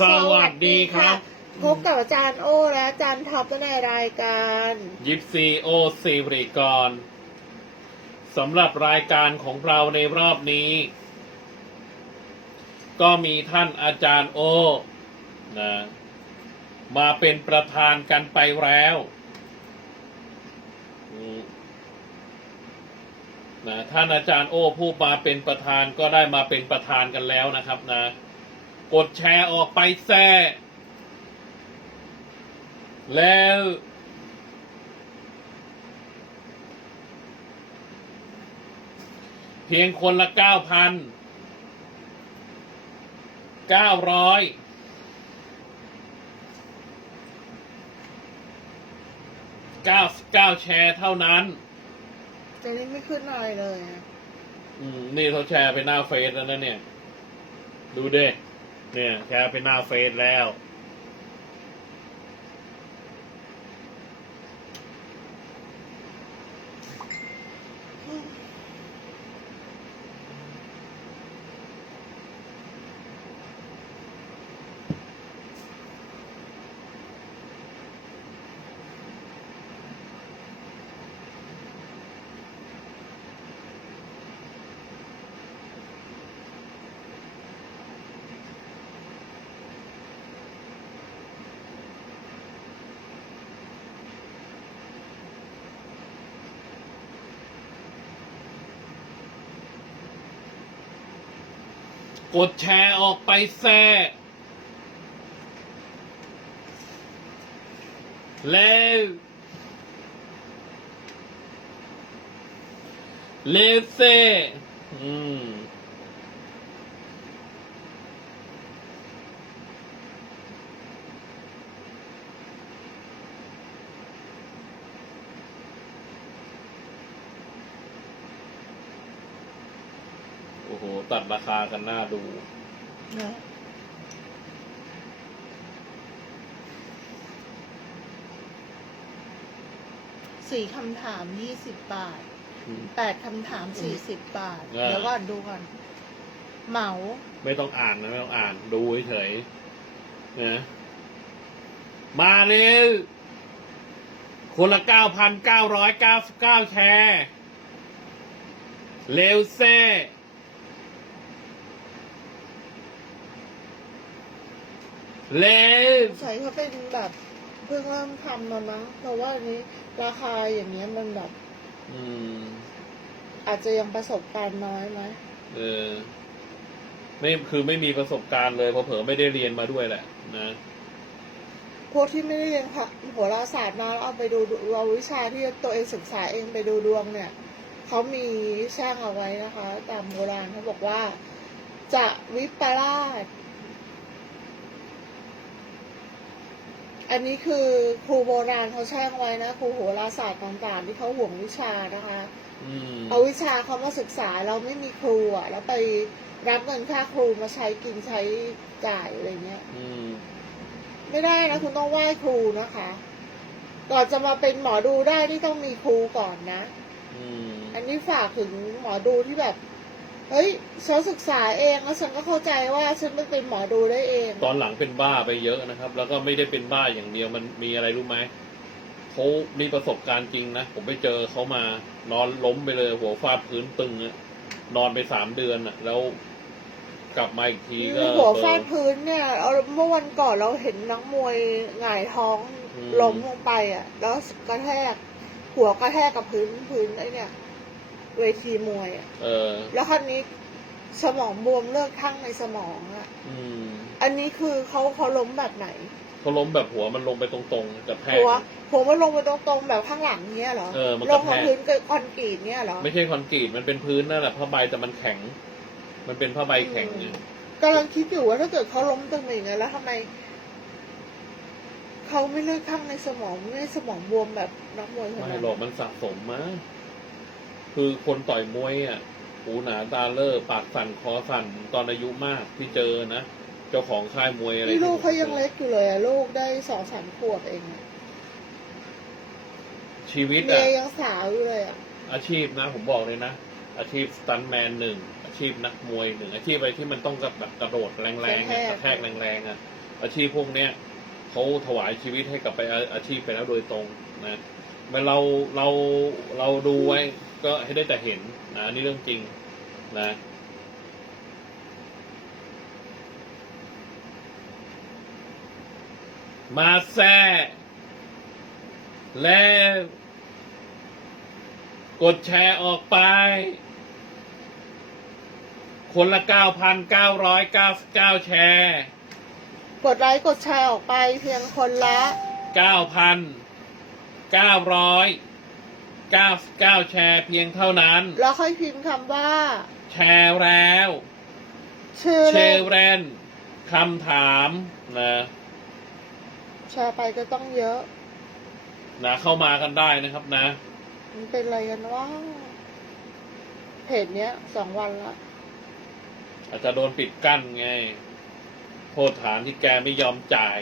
สวัสดีครับ พบกับอาจารย์โอและอาจารย์ท็อปในรายการยิปซีโอซีบริกรสำหรับรายการของเราในรอบนี้ ก็มีท่านอาจารย์โอนะมาเป็นประธานกันไปแล้วอืมนะท่านอาจารย์โอผู้มาเป็นประธานก็ได้มาเป็นประธานกันแล้วนะครับนะ กดแชร์ออกไปแซ่แล้ว เพียงคนละเก้าพันเก้าร้อยเก้าเก้าแชร์เท่านั้นจะนี้ไม่ขึ้นอะไรเลยอะอืม นี่เขาแชร์ไปหน้าเฟซแล้วนะเนี่ย ดูเด้ เนี่ยแชร์ไปหน้าเฟซแล้ว กดแชร์ออกไปแซ่แล้วเลเซ่อืม ตัดราคากันหน้าดูนะสี่คำถามยี่สิบบาท แปดคำถามสี่สิบบาท เออ เดี๋ยวก่อนดูก่อน เหมา ไม่ต้องอ่านนะไม่ต้องอ่าน ดูเฉยๆนะมาเร็วคนละเก้าพันเก้าร้อยเก้าสิบเก้าแชร์เร็วเซ่ เร็วใส่เขาเป็นแบบเพิ่งเริ่มทำมามั้งเพราะว่าอันนี้ราคาอย่างเงี้ยมันแบบ อืม อาจจะยังประสบการณ์น้อยไหมเออ ไม่คือไม่มีประสบการณ์เลยเพราะเผลอไม่ได้เรียนมาด้วยแหละ นะพวกที่ไม่ได้เรียนค่ะโหราศาสตร์มาแล้วเอาไปดูเอาวิชาที่ตัวเองศึกษาเองไปดูดวงเนี่ยเขามีแช่งเอาไว้นะคะ ตามโบราณเขาบอกว่า จะวิปลาส อันนี้คือครูโบราณเขาแช่งไว้นะครูโหราศาสตร์ต่างๆ ที่เขาห่วงวิชานะคะอืมเอาวิชาเขามาศึกษาเราไม่มีครูอะ แล้วไปรับเงินค่าครูมาใช้กินใช้จ่ายอะไรเงี้ยอืมไม่ได้นะคุณต้องไหว้ครูนะคะก่อนจะมาเป็นหมอดูได้นี่ต้องมีครูก่อนนะอืมอันนี้ฝากถึงหมอดูที่แบบ เฮ้ยฉันศึกษาเองแล้วฉันก็เข้าใจว่าฉันไม่เป็นหมอดูได้เอง ตอนหลังเป็นบ้าไปเยอะนะครับ แล้วก็ไม่ได้เป็นบ้าอย่างเดียวมันมีอะไรรู้ไหมเขามีประสบการณ์จริงนะ ผมไปเจอเขามานอนล้มไปเลย หัวฟาดพื้นตึงอะนอนไปสามเดือนอะแล้วกลับมาอีกทีก็ หัวฟาดเบลอพื้นเนี่ยเอาเมื่อวันก่อนเราเห็นนักมวยหงายท้องอืม ล้มลงไปอะ แล้วกระแทก หัวกระแทกกับพื้นพื้นไอ้เนี่ย เวทีมวยอะเออ แล้วครั้นี้สมองบวมเลือดข้างในสมองอะอืมอันนี้คือเขาเขาล้มแบบไหน เขาล้มแบบหัวมันลงไปตรงๆกระแทกหัวหัวมันลงไปตรงๆแบบข้างหลังเนี้ยเหรอ เออมันกลระงแทก กับพื้นกับคอนกรีตเนี้ยเหรอ ไม่ใช่คอนกรีตมันเป็นพื้นนั่นแหละผ้าใบแต่มันแข็ง มันเป็นผ้าใบแข็งเนี่ยกำลังคิดอยู่ว่าถ้าเกิดเขาล้มตรงนี้ไงแล้วทำไมเขาไม่เลือดข้างในสมองไม่ให้สมองบวมแบบนักมวยคนไม่นั้นหรอกมันสะสมมา คือคนต่อยมวยอะหูหนาตาเล่อปากสั่นคอสั่นตอนอายุมากที่เจอนะ เจ้าของค่ายมวยอะไรนี่ลูกเขายังเล็กอยู่เลยอะลูกได้สองสามขวบเองอะชีวิตเมีอะยยังสาวอยู่เลยอะอาชีพนะ ผมบอกเลยนะ อาชีพสตันแมนหนึ่งอาชีพนักมวยหนึ่งอาชีพอะไรที่มันต้องกับแบบกระโดดแรงๆอะกระแทกแรงๆอะอาชีพพวกเนี้ยเขาถวายชีวิตให้กับไปอาอาชีพไปแล้วโดยตรงนะมันเราเราเราดูไว้ ก็ให้ได้แต่เห็นนะนี่เรื่องจริงนะมาแซ่แล้วกดแชร์ออกไป คนละ 9,999 แชร์ กดไลค์กดแชร์ออกไปเพียงคนละ 9,999 แชร์เพียงเท่านั้น แล้วค่อยพิมพ์คำว่า แชร์แล้วชื่อเชเล่นเรนคำถามนะแชร์ไปก็ต้องเยอะนะเข้ามากันได้นะครับนะ มันเป็นอะไรกันวะเพจเนี้ยสองวันละอาจจะโดนปิดกั้นไง โทษฐานที่แกไม่ยอมจ่าย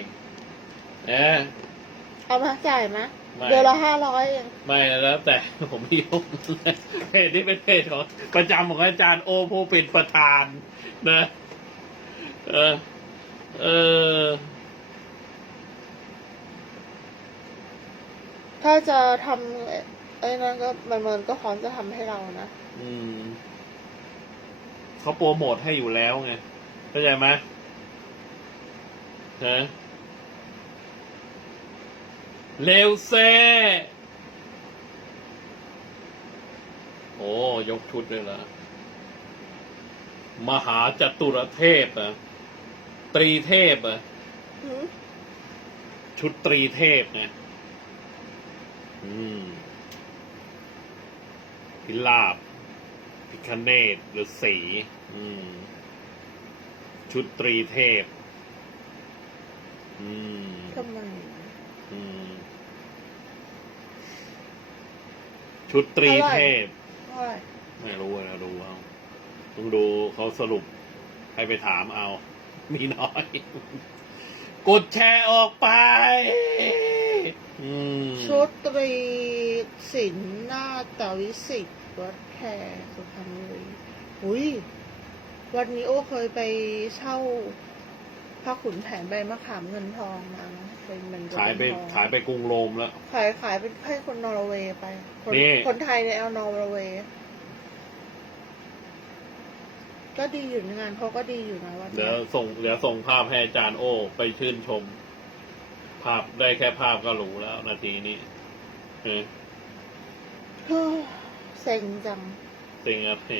นะเอามาจ่ายไหม ไม่เดือนละห้าร้อยเองไม่แล้วแต่ผมไม่รู้เพจนี้เป็นเพจของประจำของอาจารย์โอผู้เป็นประธานนะ เออเออถ้าจะทำไอ้นั่นก็มันมันก็พร้อมจะทำให้เรานะอืมเขาโปรโมทให้อยู่แล้วไงเข้าใจไหมฮะ เร็วเซ่โอ้ยกชุดเลยเหรอมหาจตุรเทพเหรอะตรีเทพเหรอะหืมชุดตรีเทพไงอืมพิลาบพิคเนตหรือสี อืม ชุดตรีเทพ อืมทำไมอืม ชุดตรีเทพอะไรไม่รู้นะดูเอาต้องดูเขาสรุปให้ไปถามเอา มีน้อย กดแชร์ออกไป อืมชุดตรีศิลป์หน้าตาวิสิตวัดแคร์สุพรรณบุรีอุ้ยวันนี้โอ้เคยไปเช่าพระขุนแผนใบมะขามเงินทองมานะ เป็นมันขายไปเงินทองขายไปกรุงโรมแล้ว ขายขายเป็นให้คนนอร์เวย์ไป คนนี่ คนไทยเนี่ยเอานอร์เวย์ก็ดีอยู่นะงานเขาก็ดีอยู่นะวันเดี๋นี้ยวส่งเดี๋ยวส่งภาพให้อาจารย์โอ้ไปชื่นชม ภาพได้แค่ภาพก็หรูแล้วนาทีนี้เออเฮ้ยเซ็งจัง สิ่งอะไร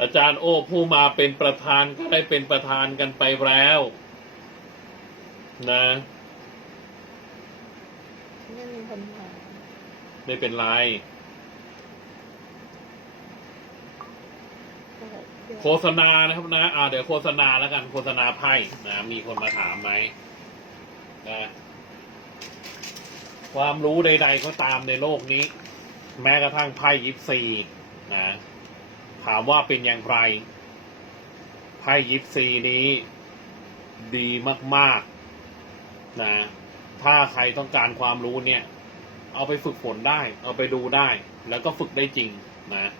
อาจารย์โอ้ผู้มาเป็นประธานก็ได้เป็นประธานกันไปแล้ว นะไม่มีปัญหาไม่เป็นไรโฆษณานะครับนะอ่าเดี๋ยวโฆษณาแล้วกันโฆษณาไพ่นะมีคนมาถามไหมนะความรู้ใด ๆ ก็ตามในโลกนี้ แม้กระทั่งไพ่ยิปซีนะถามว่าเป็นอย่างไรไพ่ยิปซีนี้ดีมาก ๆ นะถ้าใครต้องการความรู้เนี่ย เอาไปฝึกฝนได้ เอาไปดูได้ แล้วก็ฝึกได้จริงนะ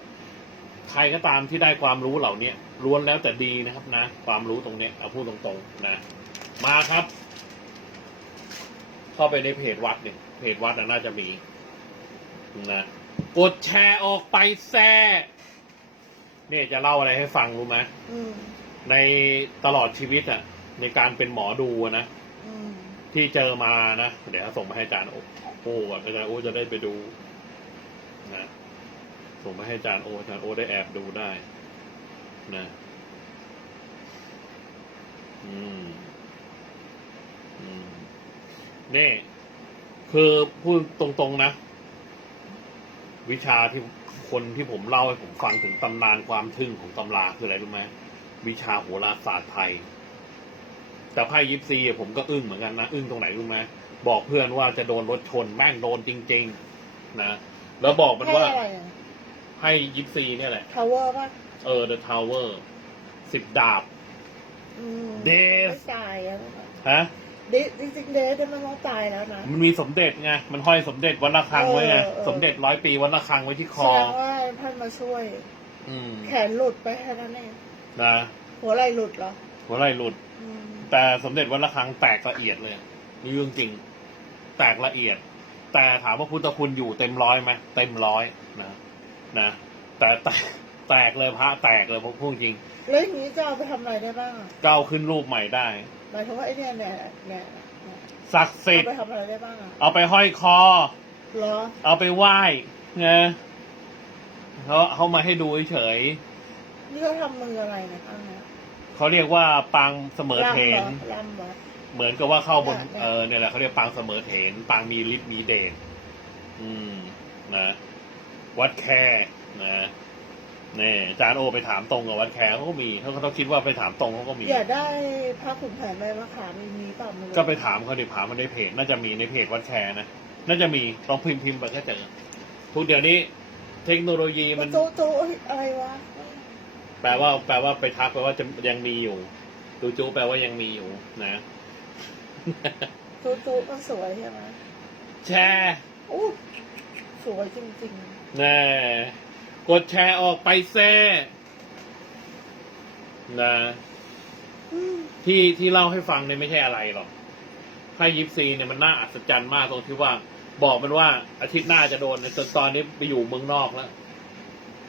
ใครก็ตามที่ได้ความรู้เหล่านี้ล้วนแล้วแต่ดีนะครับนะ ความรู้ตรงเนี้ยเอาพูดตรงๆนะ มาครับ เข้าไปในเพจวัดเนี่ยเพจวัดน่ะน่าจะมีนะกดแชร์ออกไปแซ่เนี่ยจะเล่าอะไรให้ฟังรู้ไหมอืมในตลอดชีวิตอะ ในการเป็นหมอดูอะนะอืม ที่เจอมานะ เดี๋ยวส่งมาให้อาจารย์โอโอ้ก่อนอาจารย์โอจะได้ไปดูนะส่งมาให้อาจารย์โออาจารย์โอได้แอบดูได้ นะ อืม อืมนี่คือพูดตรงๆนะ วิชาที่คนที่ผมเล่าให้ผมฟังถึงตำนานความทึ่งของตำราคืออะไรรู้ไหมวิชาโหราศาสตร์ไทย แต่ไพ่ยิปซีอะผมก็อึ้งเหมือนกันนะ อึ้งตรงไหนรู้ไหมบอกเพื่อนว่าจะโดนรถชนแม่งโดนจริง ๆ นะ แล้วบอกมันให้ว่าอะไรอะไพ่ยิปซีเนี่ยแหละทาวเวอร์ป่ะ เออ The Tower สิบดาบอืมเดฟไม่ตายแล้วนะฮะเดฟจริงๆเดฟเนี่ยมันต้องตายแล้วนะ มันมีสมเด็จไง มันห้อยสมเด็จวัดระฆังไว้ไงเออเออสมเด็จร้อยปีวัดระฆังไว้ที่คแสอดงว่าท่านมาช่วยอืมแขนหลุดไปแค่นั้นเองนะ หัวไหล่หลุดเหรอ หัวไหล่หลุดอืม แต่สมเด็จวัดระฆังแตกละเอียดเลยนี่เรื่องจริง แตกละเอียด แต่ถามว่าพุทธคุณอยู่เต็มร้อยไหมเต็มร้อยนะนะแต่แตกแตกเลยพระแตกเลยผมพูดจริงแล้วอย่างนี้จะเอาไปทำอะไรได้บ้างอะก้าวขึ้นรูปใหม่ได้หมายถึงว่าไอ้เนี่ยเนี่ยเนี่ยเนี่ยศักดิ์สิทเอาธิ์ไปทำอะไรได้บ้างอะเอาไปห้อยคอ เหรอเอาไปไหว้ไงเขาเขามาให้ดูเฉยนี่เขาทำมืออะไรเนะข้างเนี้ยๆ เขาเรียกว่าปางเสมอเถลำเหรอนลำเหรอเหมือนกับว่าเข้าบนเนี่ยเออเนี่ยแหละเขาเรียกปางเสมอเถนปางมีฤทธิ์มีเดชอืมนะวัดแค่นะเนี่ยอาจารย์โอไปถามตรงกับวัดแคเขาก็มีเขาก็ต้องคิดว่าไปถามตรงเขาก็มีอยากได้พระขุนแผนใบมะขามมีมีเปล่าไม่รู้ก็ไปถามเขาดิถามมันในเพจน่าจะมีในเพจวัดแคร์นะน่าจะมีลองพิมพ์พิมพ์ไปก็เจอทุกเดี๋ยวนี้ เทคโนโลยีมันโจ๊ะโจ๊ะเอ้ยอะไรวะ แปลว่า แปลว่าไปทักแปลว่าจะยังมีอยู่ดูจูแปลว่ายังมีอยู่ นะโจ๊ะโจ๊ะก็สวยใช่ไหมแชร์โอ้สวยจริงแน่กดแชร์ออกไปแซ่นะๆอืมที่ที่เล่าให้ฟังเนี่ยไม่ใช่อะไรหรอกไพ่ยิปซีเนี่ยมันน่าอัศจรรย์มากตรงที่ว่า บอกมันว่าอาทิตย์หน้าจะโดนจนตอนนี้ไปอยู่เมืองนอกแล้ว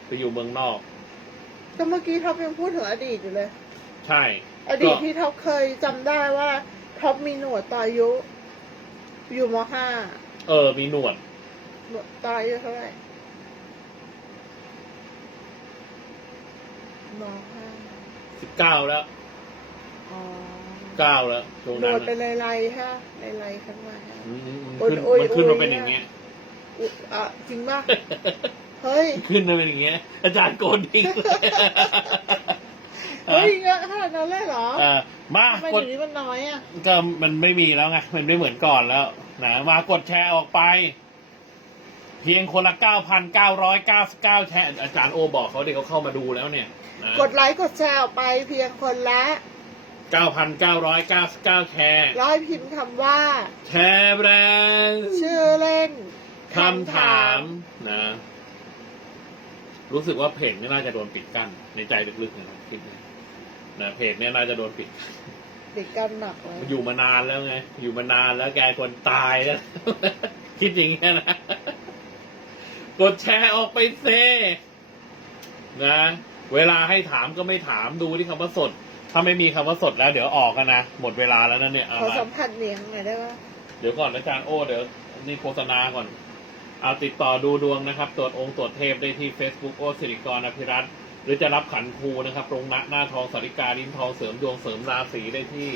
ไปอยู่เมืองนอก แต่เมื่อกี้ท็อปยังพูดถึงอดีตอยู่เลย ใช่อดีตที่ท็อปเคยจำได้ว่าท็อปมีหนวดตอนอายุ อยู่มห้าเออ มีหนวด หนวดตอนอายุเท่าไหร่มห้าสิบเก้าแล้วอ๋อเก้าแล้วช่วงหนนั้วดนเป็นน่ะลายๆฮะลายๆขึ้นมาฮะ อืมอืมอืมโอ้ยขึ้นโอ้ยมันขึ้นโอ้มาย เป็นอย่างเงี้ย อุ๊ยอะจริงป่ะ เฮ้ย ขึ้นมาเป็นอย่างเงี้ย อาจารย์โกนทิ้งเลยเฮ้ยเยอะขนาดนั้นเลยเหรอเออมาทำไมกดเดี๋ยวนี้มันน้อยอะ ก็มันไม่มีแล้วไง มันไม่เหมือนก่อนแล้วนะมากดแชร์ออกไป เพียงคนละเก้าพันเก้าร้อยเก้าสิบเก้าแชร์ อาจารย์โอบอกเขาเด็กเขาเข้ามาดูแล้วเนี่ยนะกดไลค์กดแชร์ออกไปเพียงคนละเก้าพันเก้าร้อยเก้าสิบเก้าแชร์ ร้อยพิมพ์คำว่า แชร์แบรนด์ชื่อเล่น คำถามนะ รู้สึกว่าเพจนี่น่าจะโดนปิดกั้นในใจลึกๆนะครับคิดนะนะเพจเนี่ยน่าจะโดนปิดติดกันหนักเลยมันอยู่มานานแล้วไง อยู่มานานแล้วแกคนตายแล้ว คิดอย่างเงี้ยนะ กดแชร์ออกไปเซนะ เวลาให้ถามก็ไม่ถามดูที่คำว่าสด ถ้าไม่มีคำว่าสดแล้ว เดี๋ยวออกกันนะ หมดเวลาแล้วนั่นเนี่ยเอาขอละสัมผัสเหนียงหน่อยได้ปะเดี๋ยวก่อนอาจารย์โอ้เดี๋ยวนี่โฆษณาก่อน เอาติดต่อดูดวงนะครับ ตรวจองค์ตรวจเทพได้ที่ Facebook โอสิริกรอภิรัตหรือจะรับขันครูนะครับตรงหน้าหน้าทองสาริกาลิ้นทองเสริมดวงเสริมราศีได้ที่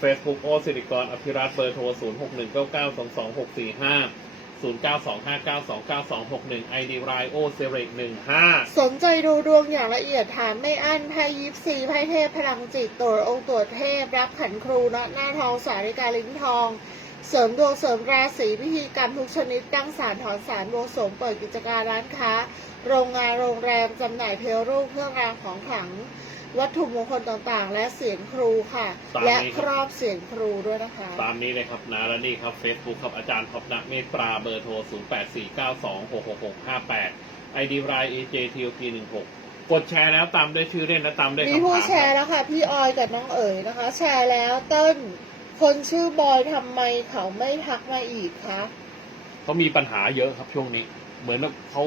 Facebook โอสิริกรอภิรัตเบอร์โทร 0 6 1 9 9 2 2 6 4 5 0 9 2 5 9 2 9 2 6 1 ID ไรโอเซเรก15 สนใจดูดวงอย่างละเอียดถามไม่อั้นไพ่ยิปซีไพ่เทพพลังจิตตรวจองค์ตรวจเทพ รับขันครูณหน้าทองสาริกาลิ้นทอง เสริมดวงเสริมราศีพิธีกรรมทุกชนิดตั้งศาลถอนศาลบวงสรวงเปิดกิจการร้านค้า โรงงานโรงแรมจำหน่ายเพลรูปเครื่องรางของขลัง วัตถุมงคลต่างๆ และเสียงครูค่ะ ตามนี้และครับครอบเสียงครูด้วยนะคะ ตามนี้เลยครับนะและนี่ครับ Facebook ครับอาจารย์ท็อปนักเมตตราเบอร์โทร 0 8 4 9 2 6 6 6 5 8 ID ราย AJTOP 1 6 กดแชร์แล้วตามด้วยชื่อเล่นและตามด้วยมีคำผู้ถามแชคร์รับแล้วค่ะ พี่ออยกับน้องเอ๋ยนะคะ แชร์แล้วเต้น คนชื่อบอยทำไมเขาไม่ทักมาอีกคะเขามีปัญหาเยอะครับช่วงนี้ เหมือนเขา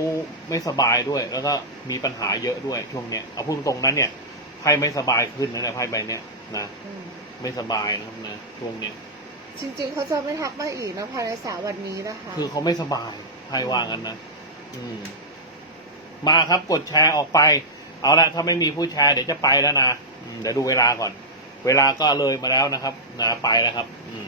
ไม่สบายด้วย แล้วก็มีปัญหาเยอะด้วยช่วงเนี้ยเอาพูดตรงๆนั้นเนี่ยไพ่ไม่สบายขึ้นนะเนี่ยไพ่ใบเนี้ยนะอืมไม่สบายนะครับนะช่วงเนี้ยจริง ๆ เขาจะไม่ทักมาอีกนะภายในสามวันนี้นะคะ คือเขาไม่สบายไพ่ว่างั้นนะอืม มาครับกดแชร์ออกไป เอาละถ้าไม่มีผู้แชร์เดี๋ยวจะไปแล้วนะอืมเดี๋ยวดูเวลาก่อน เวลาก็เลยมาแล้วนะครับนะไปแล้วครับ อืม